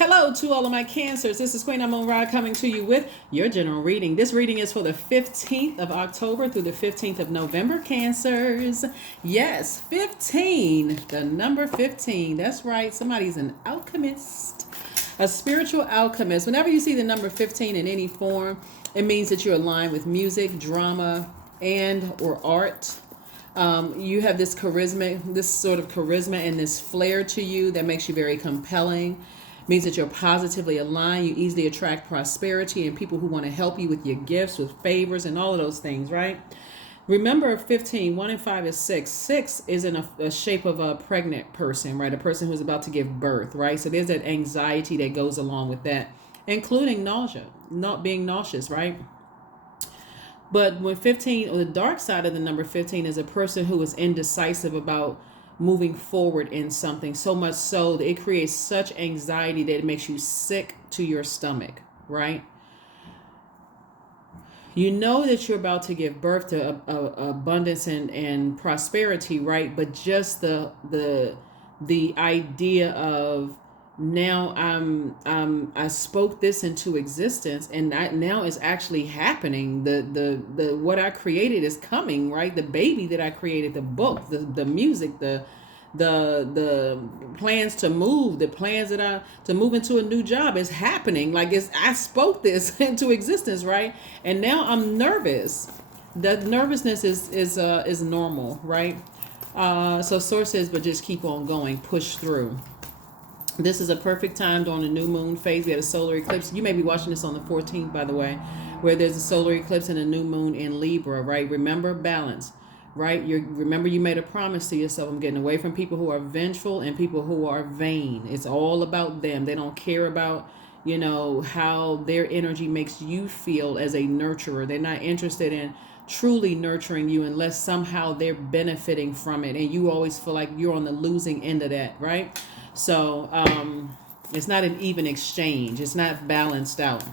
Hello to all of my cancers. This is Queen Amun Ra coming to you with your general reading. This reading is for the 15th of October through the 15th of November, cancers. Yes, 15, the number 15. That's right. Somebody's an alchemist, a spiritual alchemist. Whenever you see the number 15 in any form, it means that you're aligned with music, drama, and or art. You have this charisma, this sort of charisma and this flair to you that makes you very compelling. Means that you're positively aligned. You easily attract prosperity and people who want to help you with your gifts, with favors, and all of those things, right? Remember 15, 1 and 5 is 6. 6 is in a shape of a pregnant person, right? A person who's about to give birth, right? So there's that anxiety that goes along with that, including nausea, not being nauseous, right? But when 15, or the dark side of the number 15, is a person who is indecisive about moving forward in something, so much so that it creates such anxiety that it makes you sick to your stomach, right? You know that you're about to give birth to abundance and prosperity, right? But just the idea of now I spoke this into existence, and now it's actually happening. The what I created is coming, right? The baby that I created, the book, the music, the plans to move, the plans that to move into a new job is happening. Like I spoke this into existence, right? And now I'm nervous. The nervousness is normal, right? So source says, but just keep on going, push through. This is a perfect time during the new moon phase. We had a solar eclipse. You may be watching this on the 14th, by the way, where there's a solar eclipse and a new moon in Libra, right? Remember balance, right? Remember you made a promise to yourself. I'm getting away from people who are vengeful and people who are vain. It's all about them. They don't care about, how their energy makes you feel as a nurturer. They're not interested in truly nurturing you unless somehow they're benefiting from it. And you always feel like you're on the losing end of that, right? So it's not an even exchange. It's not balanced out.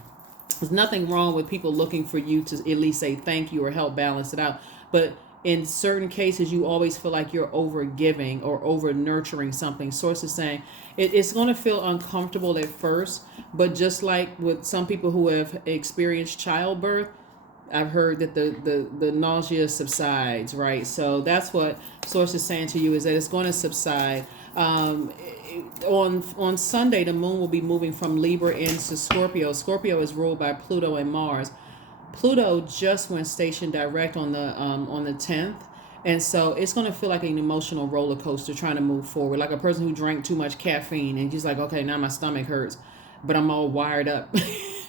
There's nothing wrong with people looking for you to at least say thank you or help balance it out. But in certain cases, you always feel like you're over giving or over nurturing something. Source is saying it's going to feel uncomfortable at first. But just like with some people who have experienced childbirth, I've heard that the nausea subsides, right? So that's what Source is saying to you, is that it's going to subside. On Sunday, the moon will be moving from Libra into Scorpio. Scorpio is ruled by Pluto and Mars. Pluto just went station direct on the 10th. And so it's going to feel like an emotional roller coaster trying to move forward. Like a person who drank too much caffeine and just like, okay, now my stomach hurts, but I'm all wired up.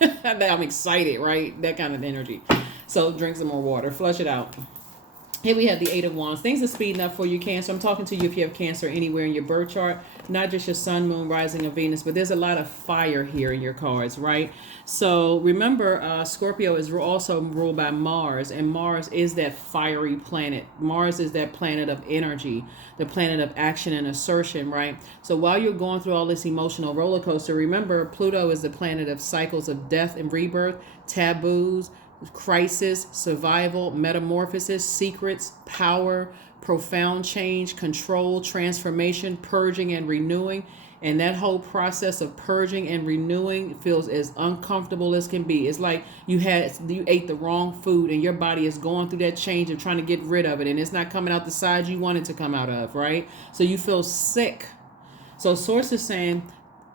I'm excited, right? That kind of energy. So drink some more water, flush it out. Here we have the 8 of Wands. Things are speeding up for you, Cancer. I'm talking to you if you have Cancer anywhere in your birth chart, not just your Sun, Moon, Rising, of Venus, but there's a lot of fire here in your cards, right? So remember, Scorpio is also ruled by Mars, and Mars is that fiery planet. Mars is that planet of energy, the planet of action and assertion, right? So while you're going through all this emotional roller coaster, remember, Pluto is the planet of cycles of death and rebirth, taboos, crisis, survival, metamorphosis, secrets, power, profound change, control, transformation, purging and renewing. And that whole process of purging and renewing feels as uncomfortable as can be. It's like you ate the wrong food and your body is going through that change of trying to get rid of it, and it's not coming out the side you want it to come out of, right? So you feel sick. So Source is saying,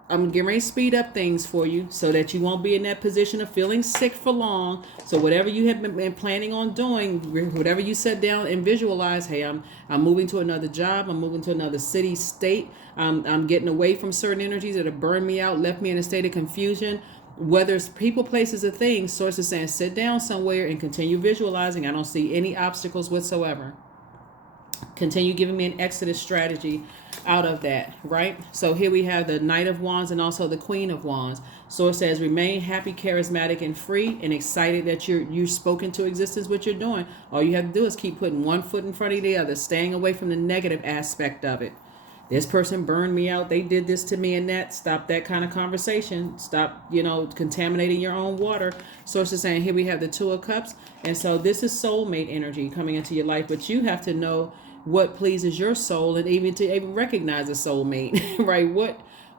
I'm getting ready to speed up things for you so that you won't be in that position of feeling sick for long. So whatever you have been planning on doing, whatever you set down and visualize, hey, I'm moving to another job, I'm moving to another city, state, I'm getting away from certain energies that have burned me out, left me in a state of confusion. Whether it's people, places, or things, Source is saying sit down somewhere and continue visualizing. I don't see any obstacles whatsoever. Continue giving me an exodus strategy out of that, right? So here we have the Knight of Wands and also the Queen of Wands. Source says remain happy, charismatic, and free, and excited that you spoke into existence what you're doing. All you have to do is keep putting one foot in front of the other, staying away from the negative aspect of it. This person burned me out, they did this to me and that. Stop that kind of conversation. Stop, contaminating your own water. Source is saying here we have the Two of Cups. And so this is soulmate energy coming into your life, but you have to know what pleases your soul and even to recognize a soulmate, right?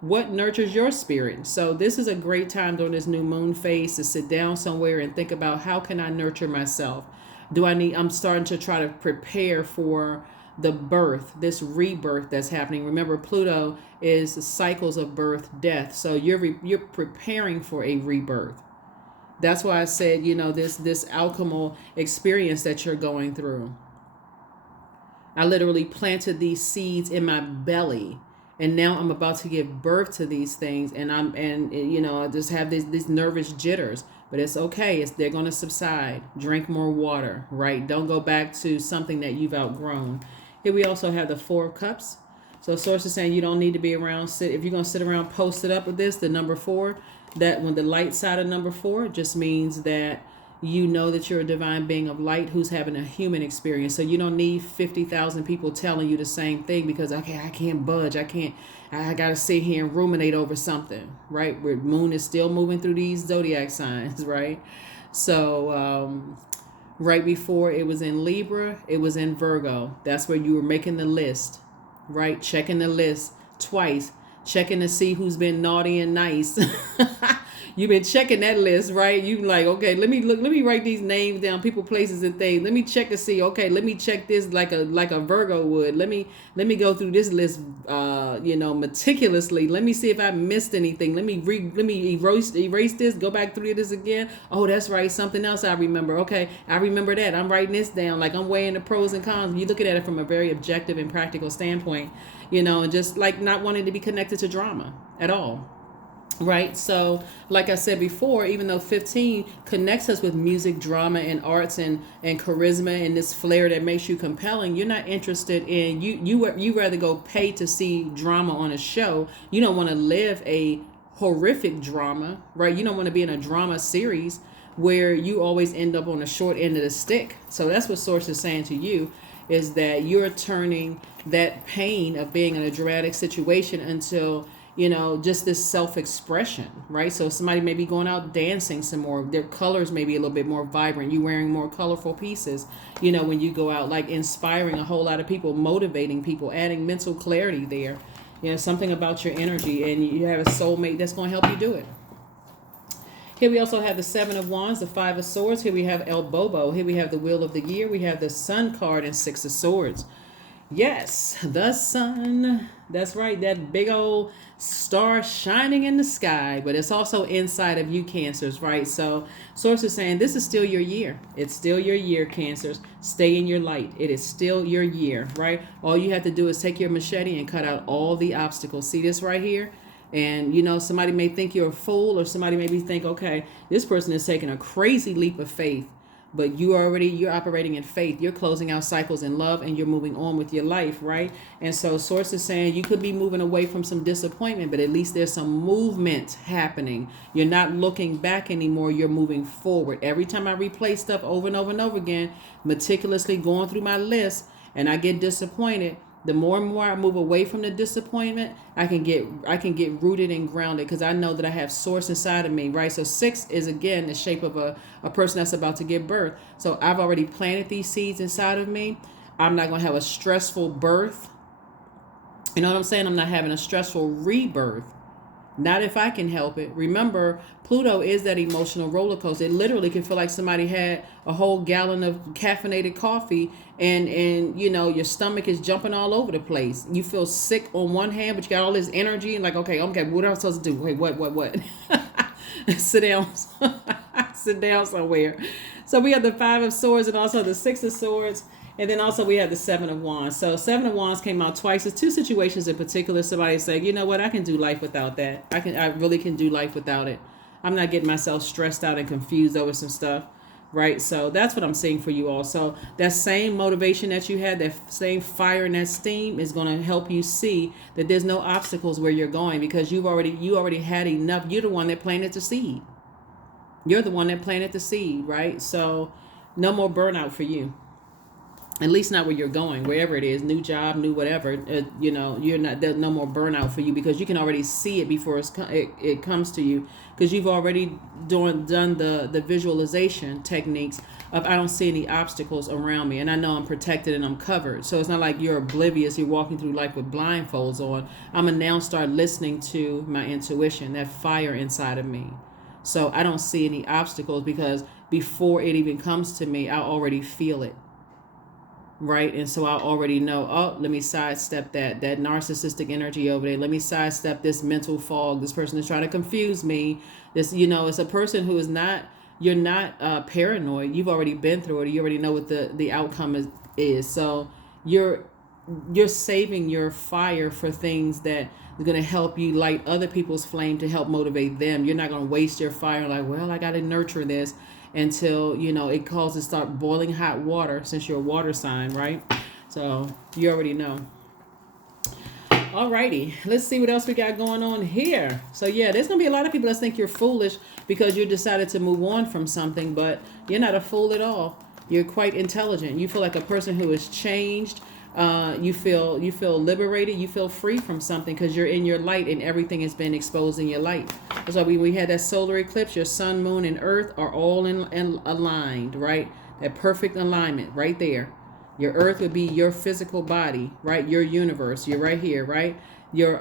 What nurtures your spirit? So this is a great time during this new moon phase to sit down somewhere and think about, how can I nurture myself? I'm starting to try to prepare for the birth, this rebirth that's happening. Remember, Pluto is cycles of birth, death. So you're preparing for a rebirth. That's why I said, this alchemical experience that you're going through. I literally planted these seeds in my belly, and now I'm about to give birth to these things, and I just have these nervous jitters, but it's okay. They're going to subside. Drink more water, right? Don't go back to something that you've outgrown. Here we also have the Four of Cups. So source is saying you don't need to be around. If you're going to sit around posted up with this, the number 4, that when the light side of number 4 just means that you know that you're a divine being of light who's having a human experience. So you don't need 50,000 people telling you the same thing, because I can't budge. I got to sit here and ruminate over something, right? Where moon is still moving through these zodiac signs, right? So right before it was in Libra, it was in Virgo. That's where you were making the list, right? Checking the list twice, checking to see who's been naughty and nice. You've been checking that list, right? You like, okay, let me write these names down, people, places, and things. Let me check to see, okay, let me check this like a Virgo would. Let me go through this list, meticulously. Let me see if I missed anything. Let me erase this, go back through this again. Oh, that's right, something else I remember. Okay, I remember that. I'm writing this down. Like, I'm weighing the pros and cons. You're looking at it from a very objective and practical standpoint, and just like not wanting to be connected to drama at all. Right. So like I said before, even though 15 connects us with music, drama, and arts and charisma and this flair that makes you compelling, you're not interested in you rather go pay to see drama on a show. You don't want to live a horrific drama, right? You don't want to be in a drama series where you always end up on the short end of the stick. So that's what Source is saying to you, is that you're turning that pain of being in a dramatic situation until just this self-expression, right? So somebody may be going out dancing some more. Their colors may be a little bit more vibrant. You wearing more colorful pieces, when you go out, like inspiring a whole lot of people, motivating people, adding mental clarity there. Something about your energy, and you have a soulmate that's going to help you do it. Here we also have the 7 of Wands, the 5 of Swords. Here we have El Bobo. Here we have the Wheel of the Year. We have the Sun card and 6 of Swords. Yes, the sun. That's right, that big old star shining in the sky, but it's also inside of you, Cancers, right? So Source is saying this is still your year. It's still your year, Cancers. Stay in your light. It is still your year, right? All you have to do is take your machete and cut out all the obstacles. See this right here? And, somebody may think you're a fool, or somebody maybe think, okay, this person is taking a crazy leap of faith. But you're operating in faith. You're closing out cycles in love, and you're moving on with your life, right? And so Source is saying you could be moving away from some disappointment, but at least there's some movement happening. You're not looking back anymore. You're moving forward. Every time I replay stuff over and over and over again, meticulously going through my list, and I get disappointed, the more and more I move away from the disappointment, I can get rooted and grounded, because I know that I have Source inside of me, right? So 6 is, again, the shape of a person that's about to give birth. So I've already planted these seeds inside of me. I'm not going to have a stressful birth. You know what I'm saying? I'm not having a stressful rebirth. Not if I can help it. Remember, Pluto is that emotional roller coaster. It literally can feel like somebody had a whole gallon of caffeinated coffee, and your stomach is jumping all over the place. You feel sick on one hand, but you got all this energy, and like, okay, what am I supposed to do? Wait, what? Sit down. Sit down somewhere. So we have the 5 of Swords and also the 6 of Swords. And then also we have the 7 of Wands. So 7 of Wands came out twice. There's 2 situations in particular. Somebody said, you know what, I can do life without that. I really can do life without it. I'm not getting myself stressed out and confused over some stuff, right? So that's what I'm seeing for you all. So that same motivation that you had, that same fire and that steam is going to help you see that there's no obstacles where you're going, because you already had enough. You're the one that planted the seed. You're the one that planted the seed, right? So no more burnout for you. At least not where you're going, wherever it is, new job, new whatever. You're not, there's no more burnout for you because you can already see it before it comes to you, because you've already done the visualization techniques of, I don't see any obstacles around me, and I know I'm protected and I'm covered. So it's not like you're oblivious, you're walking through life with blindfolds on. I'm gonna now start listening to my intuition, that fire inside of me. So I don't see any obstacles because before it even comes to me, I already feel it. Right. And so I already know, oh, let me sidestep that narcissistic energy over there. Let me sidestep this mental fog. This person is trying to confuse me. This, it's a person who is not, you're not paranoid. You've already been through it. You already know what the outcome is. So you're saving your fire for things that are going to help you light other people's flame to help motivate them. You're not going to waste your fire like, well, I got to nurture this until, it causes start boiling hot water, since you're a water sign, right? So you already know. Alrighty, let's see what else we got going on here. So yeah, there's going to be a lot of people that think you're foolish because you decided to move on from something, but you're not a fool at all. You're quite intelligent. You feel like a person who has changed. You feel liberated. You feel free from something because you're in your light and everything has been exposed in your light. That's why we had that solar eclipse. Your sun, moon, and earth are all in aligned, right? That perfect alignment right there. Your earth would be your physical body, right? Your universe. You're right here, right? Your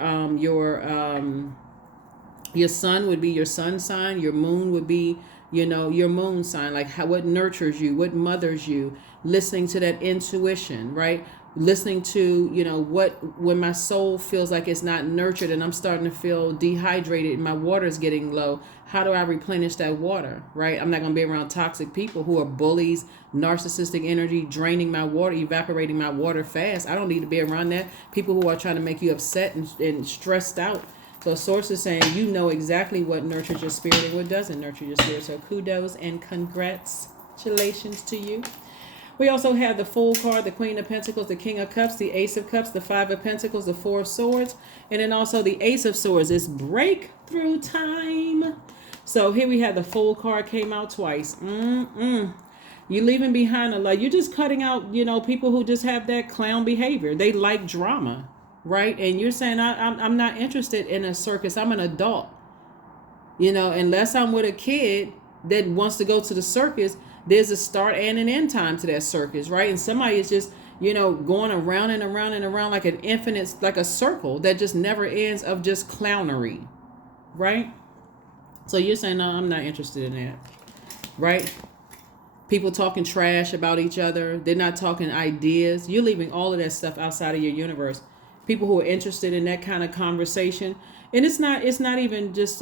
sun would be your sun sign. Your moon would be, your moon sign. Like what nurtures you, what mothers you. Listening to that intuition, right? Listening to, when my soul feels like it's not nurtured and I'm starting to feel dehydrated and my water is getting low, how do I replenish that water, right? I'm not going to be around toxic people who are bullies, narcissistic energy, draining my water, evaporating my water fast. I don't need to be around that. People who are trying to make you upset and stressed out. So source is saying you know exactly what nurtures your spirit and what doesn't nurture your spirit. So kudos and congratulations to you. We also have the Fool card, the Queen of Pentacles, the King of Cups, the Ace of Cups, the Five of Pentacles, the Four of Swords, and then also the Ace of Swords. It's breakthrough time. So here we have the Fool card came out twice. You're leaving behind a lot. You're just cutting out, people who just have that clown behavior. They like drama, right? And you're saying, I'm not interested in a circus. I'm an adult. Unless I'm with a kid that wants to go to the circus, there's a start and an end time to that circus, right? And somebody is just, going around and around and around like an infinite, like a circle that just never ends of just clownery, right? So you're saying, no, I'm not interested in that, right? People talking trash about each other. They're not talking ideas. You're leaving all of that stuff outside of your universe. People who are interested in that kind of conversation. And it's not even just,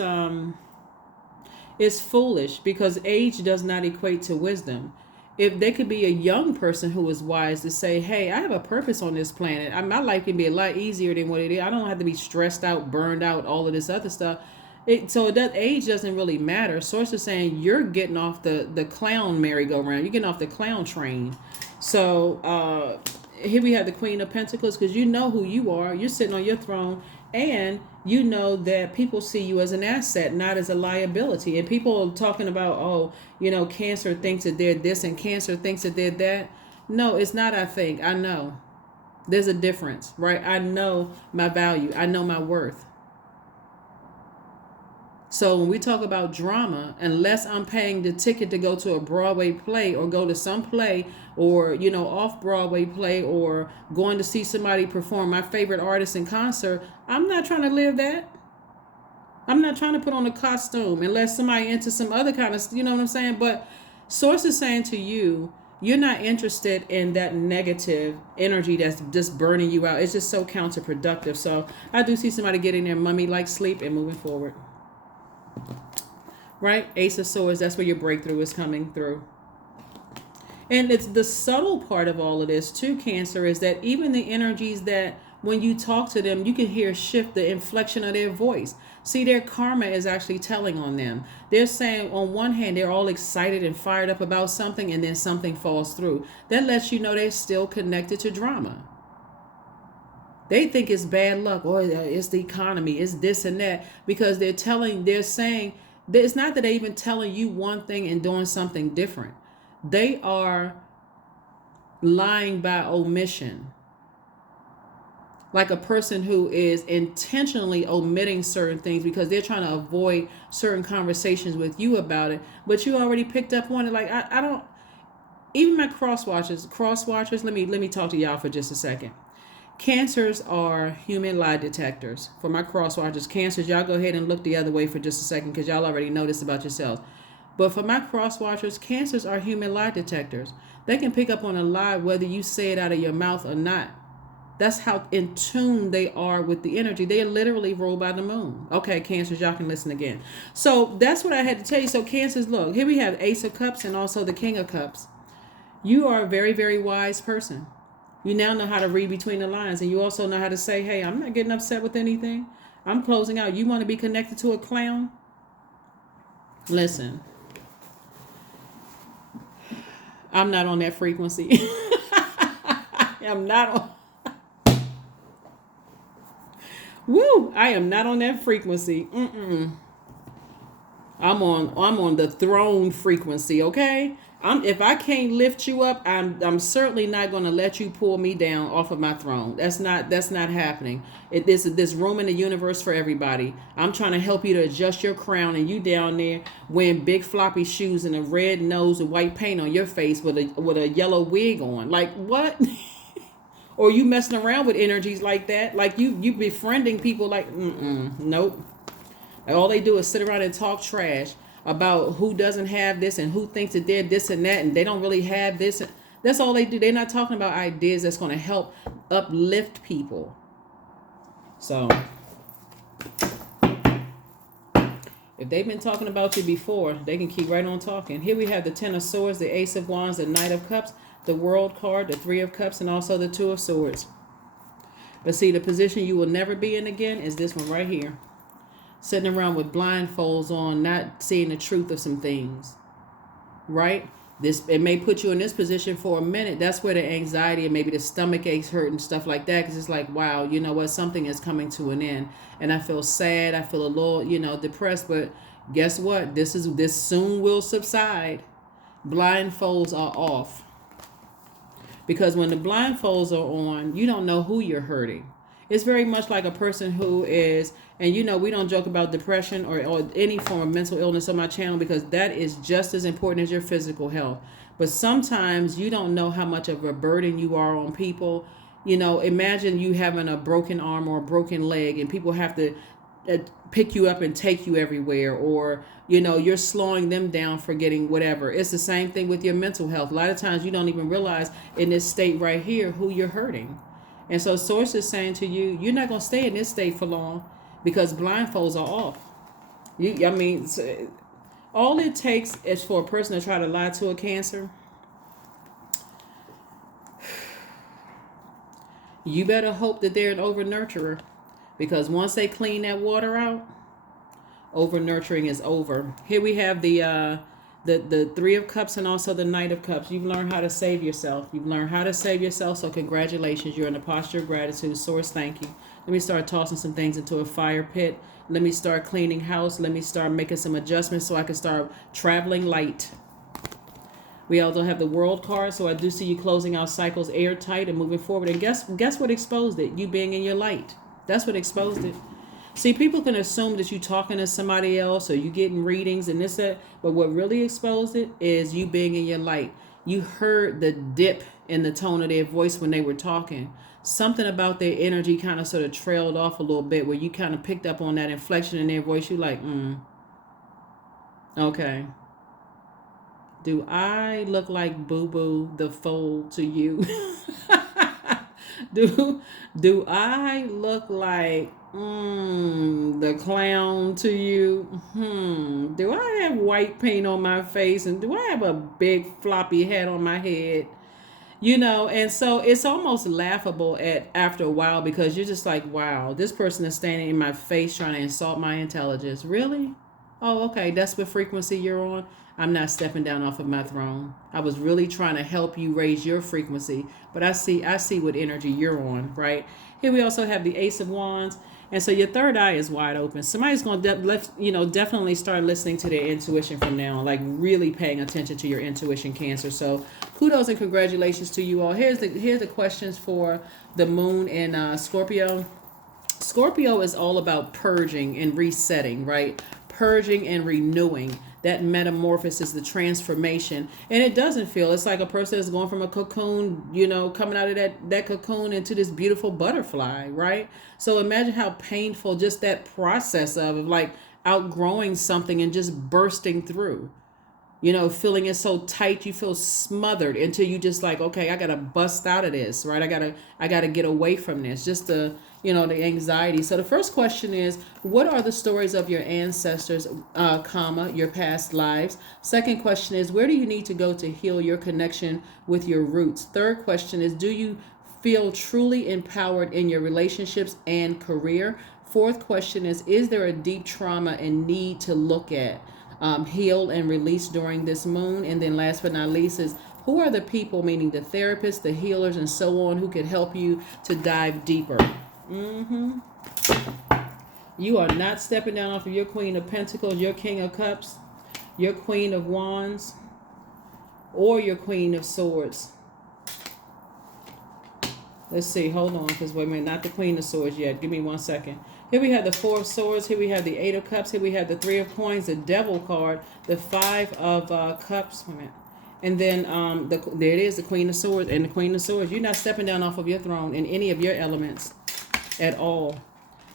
it's foolish because age does not equate to wisdom. If they could be a young person who is wise to say, hey, I have a purpose on this planet. My life can be a lot easier than what it is. I don't have to be stressed out, burned out, all of this other stuff. So that age doesn't really matter. Source is saying you're getting off the clown merry-go-round. You're getting off the clown train. So here we have the Queen of Pentacles because you know who you are. You're sitting on your throne. And you know that people see you as an asset, not as a liability. And people are talking about, Cancer thinks that they're this and Cancer thinks that they're that. No, it's not I think. I know. There's a difference, right? I know my value. I know my worth. So when we talk about drama, unless I'm paying the ticket to go to a Broadway play or go to some play or, off-Broadway play or going to see somebody perform my favorite artist in concert, I'm not trying to live that. I'm not trying to put on a costume unless somebody into some other kind of, you know what I'm saying? But Source is saying to you, you're not interested in that negative energy that's just burning you out. It's just so counterproductive. So I do see somebody getting their mummy-like sleep and moving forward. Right? Ace of Swords, that's where your breakthrough is coming through. And it's the subtle part of all of this too, Cancer, is that even the energies that when you talk to them, you can hear shift the inflection of their voice. See, their karma is actually telling on them. They're saying on one hand, they're all excited and fired up about something and then something falls through. That lets you know they're still connected to drama. They think it's bad luck or it's the economy, it's this and that, because they're saying, it's not that they're even telling you one thing and doing something different. They are lying by omission. Like a person who is intentionally omitting certain things because they're trying to avoid certain conversations with you about it, but you already picked up on it. Like I don't, even my cross watchers, let me talk to y'all for just a second. Cancers are human lie detectors. For my cross watchers, Cancers, y'all go ahead and look the other way for just a second because y'all already know this about yourselves. But for my cross watchers, Cancers are human lie detectors. They can pick up on a lie whether you say it out of your mouth or not. That's how in tune they are with the energy. They are literally ruled by the moon. Okay, Cancers, y'all can listen again. So that's what I had to tell you. So Cancers, look, here we have Ace of Cups and also the King of Cups. You are a very, very wise person. You now know how to read between the lines, and you also know how to say, hey, I'm not getting upset with anything. I'm closing out. You want to be connected to a clown? Listen, I'm not on that frequency. I'm not on. Woo! I am not on that frequency. I'm on the throne frequency. Okay. If I can't lift you up, I'm certainly not going to let you pull me down off of my throne. That's not happening. This room in the universe for everybody. I'm trying to help you to adjust your crown, and you down there wearing big floppy shoes and a red nose and white paint on your face with a yellow wig on. Like what? Or you messing around with energies like that? Like you befriending people like nope. All they do is sit around and talk trash about who doesn't have this and who thinks that they're this and that and they don't really have this. That's all they do. They're not talking about ideas that's going to help uplift people. So if they've been talking about you before, they can keep right on talking. Here we have the Ten of Swords, the Ace of Wands, the Knight of Cups, the World card, the Three of Cups, and also the Two of Swords. But see, the position you will never be in again is this one right here. Sitting around with blindfolds on, not seeing the truth of some things, right? It may put you in this position for a minute. That's where the anxiety and maybe the stomach aches hurt and stuff like that, because it's like, wow, you know what? Something is coming to an end, and I feel sad. I feel a little, depressed. But guess what? This soon will subside. Blindfolds are off, because when the blindfolds are on, you don't know who you're hurting. It's very much like a person who is, and we don't joke about depression or any form of mental illness on my channel, because that is just as important as your physical health. But sometimes you don't know how much of a burden you are on people. Imagine you having a broken arm or a broken leg and people have to pick you up and take you everywhere, or you're slowing them down for getting whatever. It's the same thing with your mental health. A lot of times you don't even realize in this state right here who you're hurting. And so Source is saying to you, you're not going to stay in this state for long, because blindfolds are off. All it takes is for a person to try to lie to a Cancer. You better hope that they're an over-nurturer, because once they clean that water out, over-nurturing is over. Here we have the Three of Cups and also the Knight of Cups. You've learned how to save yourself. So congratulations. You're in a posture of gratitude. Source, thank you. Let me start tossing some things into a fire pit. Let me start cleaning house. Let me start making some adjustments so I can start traveling light. We also have the World card, so I do see you closing out cycles airtight and moving forward. And guess what exposed it? You being in your light. That's what exposed it. See, people can assume that you're talking to somebody else or you getting readings and this, that, but what really exposed it is you being in your light. You heard the dip in the tone of their voice when they were talking. Something about their energy kind of sort of trailed off a little bit, where you kind of picked up on that inflection in their voice. You're like, okay. Do I look like Boo Boo the Fold to you? Do I look like the clown to you? Do I have white paint on my face, and do I have a big floppy hat on my head? And so it's almost laughable after a while, because you're just like, wow, this person is standing in my face trying to insult my intelligence. Really? Oh, okay. That's what frequency you're on. I'm not stepping down off of my throne. I was really trying to help you raise your frequency, but I see what energy you're on, right? Here we also have the Ace of Wands. And so your third eye is wide open. Somebody's going to definitely start listening to their intuition from now on, like really paying attention to your intuition, Cancer. So kudos and congratulations to you all. Here's the questions for the moon in Scorpio. Scorpio is all about purging and resetting, right? Purging and renewing. That metamorphosis, the transformation. And it doesn't feel, it's like a person that's going from a cocoon, coming out of that cocoon into this beautiful butterfly, right? So imagine how painful just that process of like outgrowing something and just bursting through. Feeling it so tight, you feel smothered until you just like, okay, I gotta bust out of this, right? I gotta get away from this. Just the anxiety. So the first question is, what are the stories of your ancestors, your past lives? Second question is, where do you need to go to heal your connection with your roots? Third question is, do you feel truly empowered in your relationships and career? Fourth question is there a deep trauma and need to look at? Heal and release during this moon. And then last but not least is, who are the people, meaning the therapists, the healers, and so on, who could help you to dive deeper? You are not stepping down off of your Queen of Pentacles, your King of Cups, your Queen of Wands, or your Queen of Swords. Let's see, hold on, because wait a minute, not the Queen of Swords yet. Give me 1 second. Here we have the Four of Swords. Here we have the Eight of Cups. Here we have the Three of Coins, the Devil card, the Five of Cups. Wait a minute. And then there it is, the Queen of Swords and the Queen of Swords. You're not stepping down off of your throne in any of your elements at all.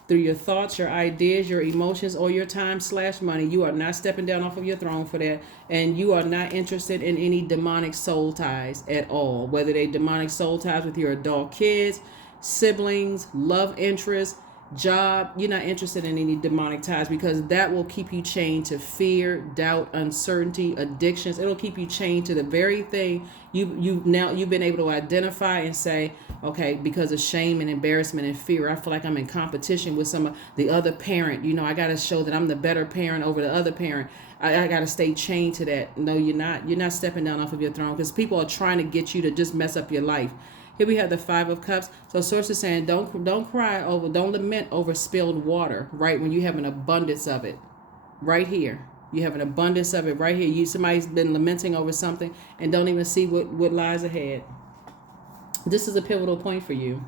Through your thoughts, your ideas, your emotions, or your time/money, you are not stepping down off of your throne for that. And you are not interested in any demonic soul ties at all. Whether they demonic soul ties with your adult kids, siblings, love interests, job, you're not interested in any demonic ties, because that will keep you chained to fear, doubt, uncertainty, addictions. It'll keep you chained to the very thing you've been able to identify and say, okay, because of shame and embarrassment and fear, I feel like I'm in competition with the other parent. I got to show that I'm the better parent over the other parent. I got to stay chained to that. No, you're not. You're not stepping down off of your throne, because people are trying to get you to just mess up your life. Here we have the Five of Cups. So Source is saying, don't lament over spilled water, right? When you have an abundance of it, right here. You have an abundance of it right here. Somebody's been lamenting over something and don't even see what lies ahead. This is a pivotal point for you.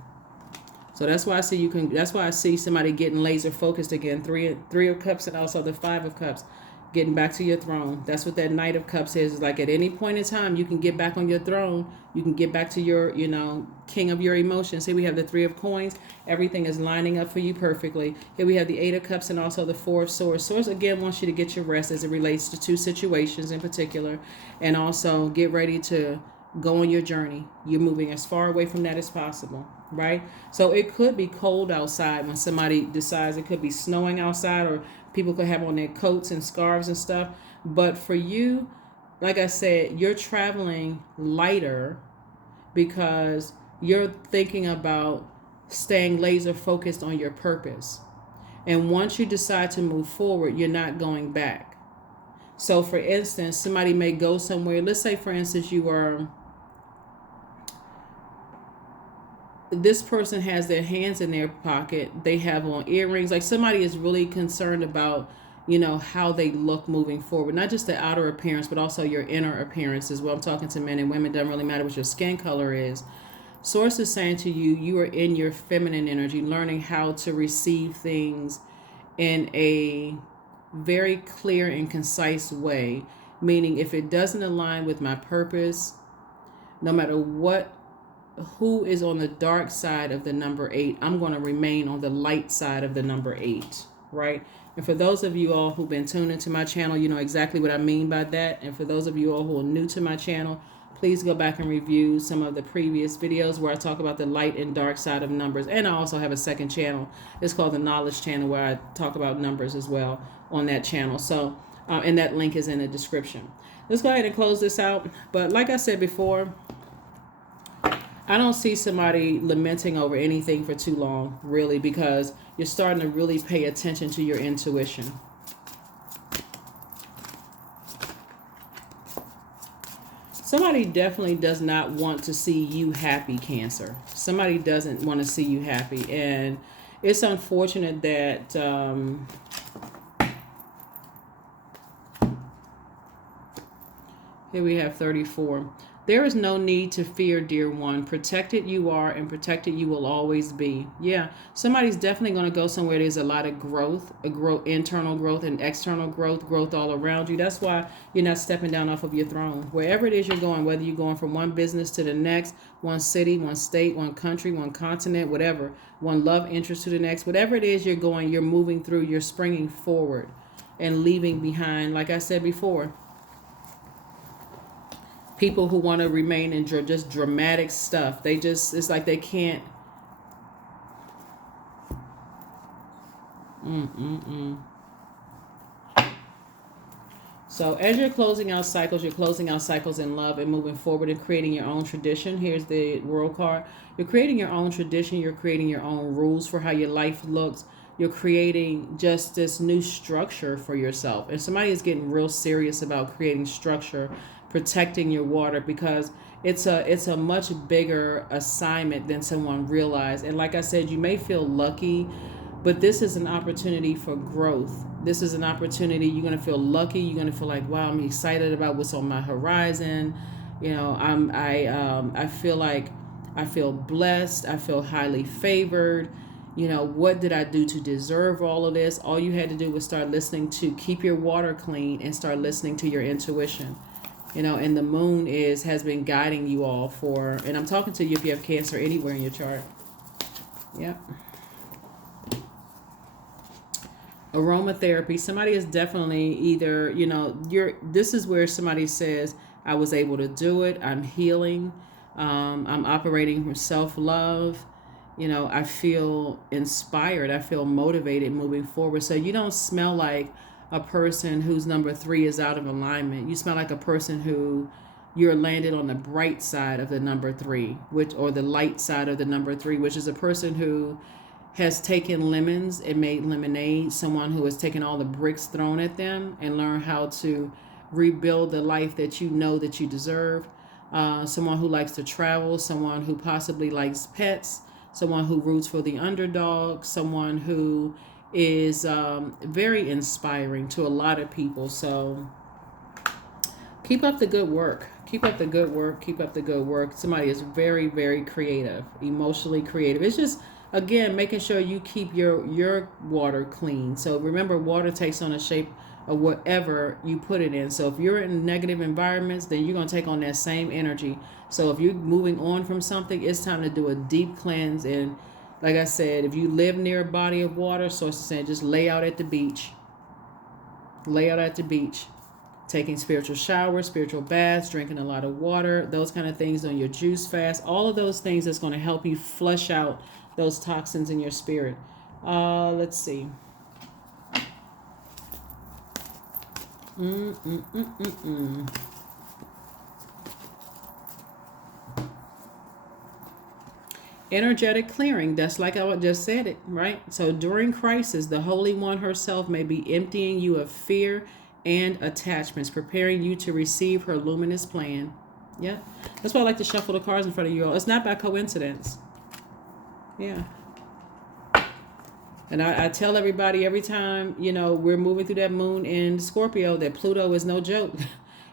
So that's why I see that's why I see somebody getting laser focused again. Three of Cups and also the Five of Cups. Getting back to your throne. That's what that Knight of Cups is. Like at any point in time, you can get back on your throne. You can get back to your, king of your emotions. Here we have the Three of Coins. Everything is lining up for you perfectly. Here we have the Eight of Cups and also the Four of Swords. Swords, again, wants you to get your rest as it relates to two situations in particular. And also get ready to go on your journey. You're moving as far away from that as possible, right? So it could be cold outside when somebody decides. It could be snowing outside, or people could have on their coats and scarves and stuff. But for you, like I said, you're traveling lighter because you're thinking about staying laser focused on your purpose. And once you decide to move forward, you're not going back. So for instance, somebody may go somewhere. Let's say, for instance, this person has their hands in their pocket. They have on earrings. Like somebody is really concerned about, how they look moving forward. Not just the outer appearance, but also your inner appearance as well. I'm talking to men and women. It doesn't really matter what your skin color is. Source is saying to you, you are in your feminine energy, learning how to receive things in a very clear and concise way. Meaning if it doesn't align with my purpose, no matter who is on the dark side of the number 8, I'm going to remain on the light side of the number 8, right? And for those of you all who've been tuned into my channel, you know exactly what I mean by that. And for those of you all who are new to my channel, please go back and review some of the previous videos where I talk about the light and dark side of numbers. And I also have a second channel. It's called the Knowledge Channel, where I talk about numbers as well on that channel. So, and that link is in the description. Let's go ahead and close this out. But like I said before, I don't see somebody lamenting over anything for too long, really, because you're starting to really pay attention to your intuition. Somebody definitely does not want to see you happy, Cancer. Somebody doesn't want to see you happy. And it's unfortunate that here we have 34. There is no need to fear, dear one. Protected you are, and protected you will always be. Yeah, somebody's definitely going to go somewhere there's a lot of growth, internal growth and external growth all around you. That's why you're not stepping down off of your throne. Wherever it is you're going, whether you're going from one business to the next, one city, one state, one country, one continent, whatever, one love interest to the next, whatever it is you're going, you're moving through, you're springing forward and leaving behind, like I said before, people who want to remain in just dramatic stuff. They just, it's like they can't. So as you're closing out cycles, you're closing out cycles in love and moving forward and creating your own tradition. Here's the World card. You're creating your own tradition. You're creating your own rules for how your life looks. You're creating just this new structure for yourself. And somebody is getting real serious about creating structure, protecting your water, because it's a much bigger assignment than someone realized. And like I said, you may feel lucky, but this is an opportunity for growth. This is an opportunity. You're going to feel lucky. You're going to feel like, wow, I'm excited about what's on my horizon. You know, I feel like I feel blessed. I feel highly favored. You know, what did I do to deserve all of this? All you had to do was start listening to keep your water clean and start listening to your intuition. You know, and the moon has been guiding you all for, and I'm talking to you if you have Cancer anywhere in your chart. Yeah. Aromatherapy. Somebody is definitely either, you know, this is where somebody says, I was able to do it. I'm healing. I'm operating from self-love. You know, I feel inspired. I feel motivated moving forward. So you don't smell like a person whose number 3 is out of alignment. You smell like a person who you're landed on the bright side of the number 3, or the light side of the number 3, which is a person who has taken lemons and made lemonade. Someone who has taken all the bricks thrown at them and learned how to rebuild the life that you know that you deserve. Someone who likes to travel. Someone who possibly likes pets. Someone who roots for the underdog. Someone who is very inspiring to a lot of people. So keep up the good work. Keep up the good work. Keep up the good work. Somebody is very, very creative, emotionally creative. It's just, again, making sure you keep your water clean. So remember, water takes on a shape of whatever you put it in. So if you're in negative environments, then you're going to take on that same energy. So if you're moving on from something, it's time to do a deep cleanse. And like I said, if you live near a body of water, source of saying, just lay out at the beach. Lay out at the beach. Taking spiritual showers, spiritual baths, drinking a lot of water, those kind of things, on your juice fast, all of those things that's going to help you flush out those toxins in your spirit. Let's see. Energetic clearing. That's like I just said it, right? So during crisis, the Holy One herself may be emptying you of fear and attachments, preparing you to receive her luminous plan. Yeah. That's why I like to shuffle the cards in front of you all. It's not by coincidence. Yeah. And I tell everybody every time, you know, we're moving through that moon in Scorpio, that Pluto is no joke.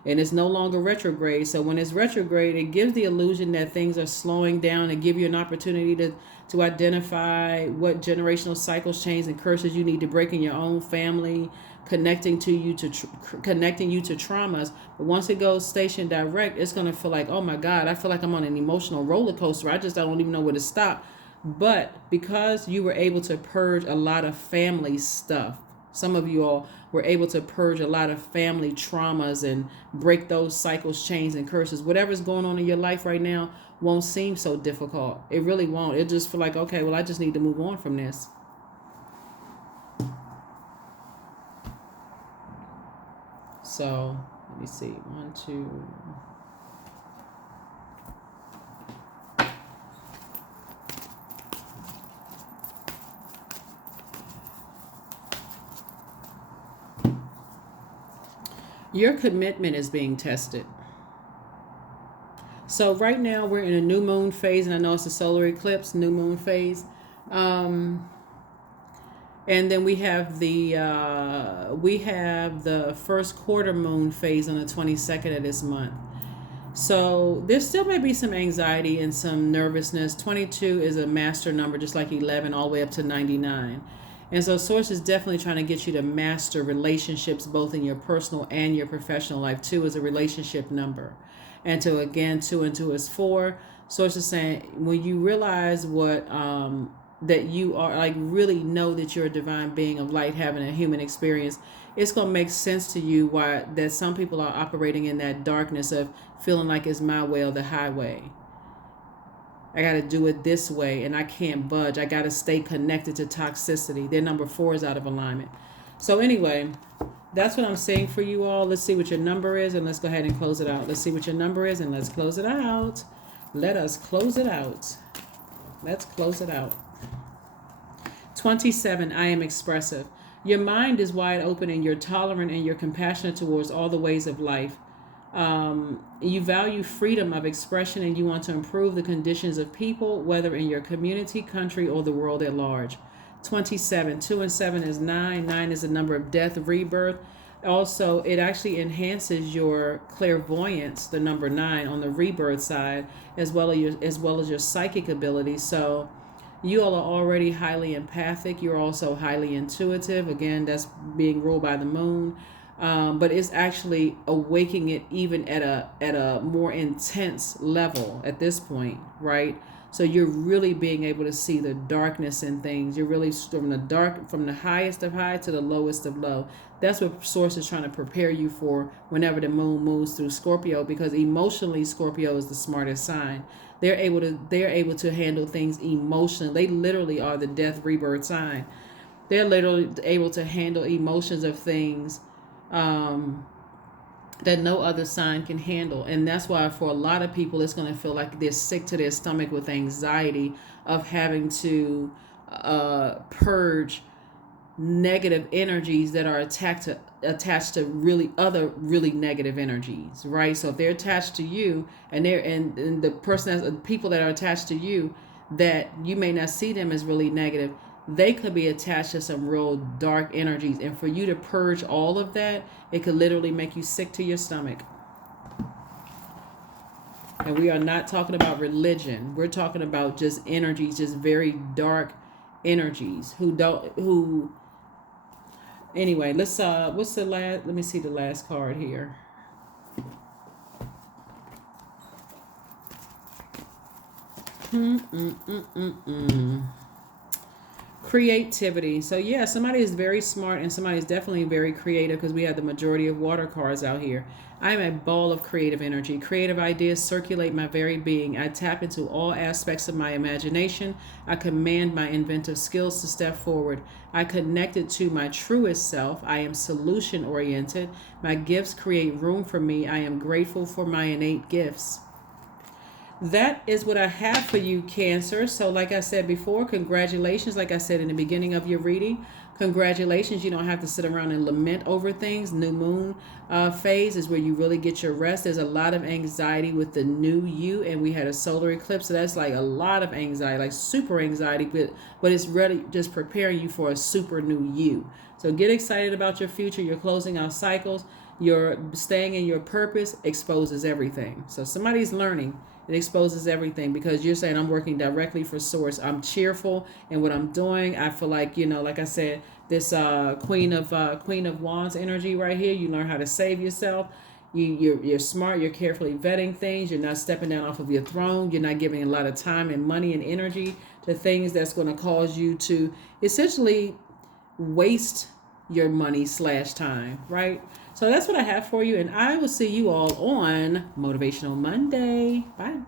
And it's no longer retrograde. So when it's retrograde, it gives the illusion that things are slowing down and give you an opportunity to identify what generational cycles, chains, and curses you need to break in your own family, connecting you to traumas. But once it goes station direct, it's going to feel like, oh my God, I feel like I'm on an emotional roller coaster. I don't even know where to stop. But because you were able to purge a lot of family stuff, some of you all were able to purge a lot of family traumas and break those cycles, chains, and curses. Whatever's going on in your life right now won't seem so difficult. It really won't. It just feel like, okay, well, I just need to move on from this. So let me see. 1, 2. Your commitment is being tested. So right now we're in a new moon phase, and I know it's a solar eclipse, new moon phase. And then we have the first quarter moon phase on the 22nd of this month. So there still may be some anxiety and some nervousness. 22 is a master number, just like 11, all the way up to 99. And so Source is definitely trying to get you to master relationships, both in your personal and your professional life. 2 is a relationship number. And to, again, 2 and 2 is 4. Source is saying when you realize what that you are, like, really know that you're a divine being of light having a human experience, it's going to make sense to you why that some people are operating in that darkness of feeling like it's my way or the highway. I got to do it this way and I can't budge. I got to stay connected to toxicity. Their number 4 is out of alignment. So anyway, that's what I'm saying for you all. Let's see what your number is and let's go ahead and close it out. Let's see what your number is and let's close it out. Let us close it out. Let's close it out. 27, I am expressive. Your mind is wide open and you're tolerant and you're compassionate towards all the ways of life. You value freedom of expression and you want to improve the conditions of people, whether in your community, country, or the world at large. 27, 2 and 7 is 9. 9 is the number of death, rebirth. Also, it actually enhances your clairvoyance, the number 9, on the rebirth side, as well as your psychic ability. So you all are already highly empathic. You're also highly intuitive. Again, that's being ruled by the moon. But it's actually awakening it even at a more intense level at this point, right? So you're really being able to see the darkness in things. You're really from the highest of high to the lowest of low. That's what Source is trying to prepare you for whenever the moon moves through Scorpio, because emotionally Scorpio is the smartest sign. They're able to handle things emotionally. They literally are the death rebirth sign. They're literally able to handle emotions of things that no other sign can handle. And that's why for a lot of people it's going to feel like they're sick to their stomach with anxiety of having to purge negative energies that are attached to really negative energies, right? So if they're attached to you and the people that are attached to you, that you may not see them as really negative, they could be attached to some real dark energies. And for you to purge all of that, it could literally make you sick to your stomach. And we are not talking about religion. We're talking about just energies, just very dark energies anyway, let's let me see the last card here. Creativity. So yeah, somebody is very smart and somebody is definitely very creative, because we have the majority of water cards out here. I'm a ball of creative energy. Creative ideas circulate my very being. I tap into all aspects of my imagination. I command my inventive skills to step forward. I connected to my truest self. I am solution oriented. My gifts create room for me. I am grateful for my innate gifts. That is what I have for you, Cancer. So like I said before, congratulations. Like I said in the beginning of your reading, congratulations. You don't have to sit around and lament over things. New moon phase is where you really get your rest. There's a lot of anxiety with the new you, and we had a solar eclipse. So that's like a lot of anxiety, like super anxiety, but it's really just preparing you for a super new you. So get excited about your future. You're closing out cycles. You're staying in your purpose exposes everything. So somebody's learning. It exposes everything, because you're saying I'm working directly for Source. I'm cheerful in what I'm doing. I feel like, like I said, this Queen of Wands energy right here. You learn how to save yourself. You're smart. You're carefully vetting things. You're not stepping down off of your throne. You're not giving a lot of time and money and energy to things that's going to cause you to essentially waste your money / time, right? So that's what I have for you, and I will see you all on Motivational Monday. Bye.